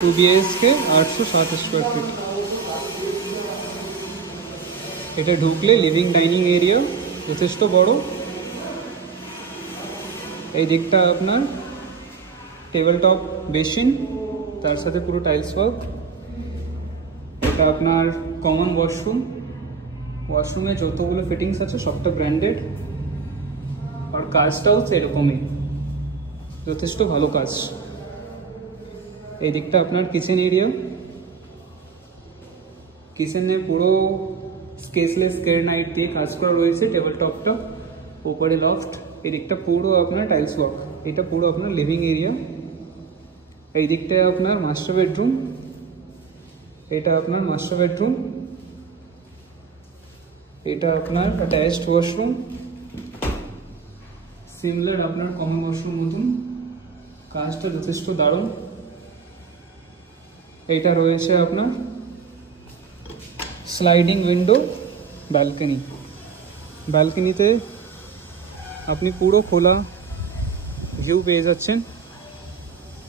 2 BHK 860 square feet. এটা ঢুকলে living dining area যথেষ্ট বড়। এই দিকটা আপনার টেবিল টপ বেসিন, তার সাথে পুরো টাইলস ওয়ার্ক। এটা আপনার কমন ওয়াশরুম। ওয়াশরুমে যতগুলো ফিটিংস আছে সবটা ব্র্যান্ডেড, আর কাজটাও সেরকমই, যথেষ্ট ভালো কাজ। এই দিকটা আপনার কিচেন এরিয়া। কিচেনে পুরো স্কেচলেস গ্রেনাইট দিয়ে কাজ করা রয়েছে। টেবিল টপটা, উপরে লফট, এই দিকটা পুরো আপনার টাইলস ওয়ার্ক। এটা পুরো আপনার লিভিং এরিয়া। এই দিকটায় আপনার মাস্টার বেডরুম। এটা আপনার মাস্টার বেডরুম। এটা আপনার অ্যাটাচড ওয়াশরুম, সিমিলার আপনার কমন ওয়াশরুম মতন। কাজটা যথেষ্ট দারুণ। এইটা রয়েছে আপনার স্লাইডিং উইন্ডো ব্যালকনি। ব্যালকনিতে আপনি পুরো খোলা ভিউ পেয়ে যাচ্ছেন,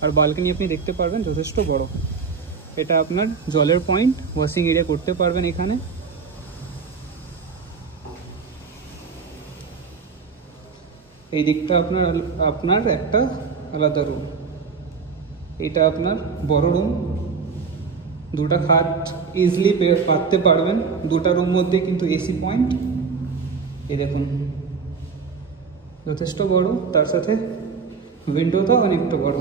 আর ব্যালকনি আপনি দেখতে পারবেন যথেষ্ট বড়। এটা আপনার জলের পয়েন্ট, ওয়াশিং এরিয়া করতে পারবেন এখানে। এই দিকটা আপনার একটা আলাদা রুম। এটা আপনার বড় রুম, দুটা খাট ইজিলি পাততে পারবেন। দুটা রুম মধ্যে কিন্তু এসি পয়েন্ট। এই দেখুন যথেষ্ট বড়, তার সাথে উইন্ডোটা অনেকটা বড়।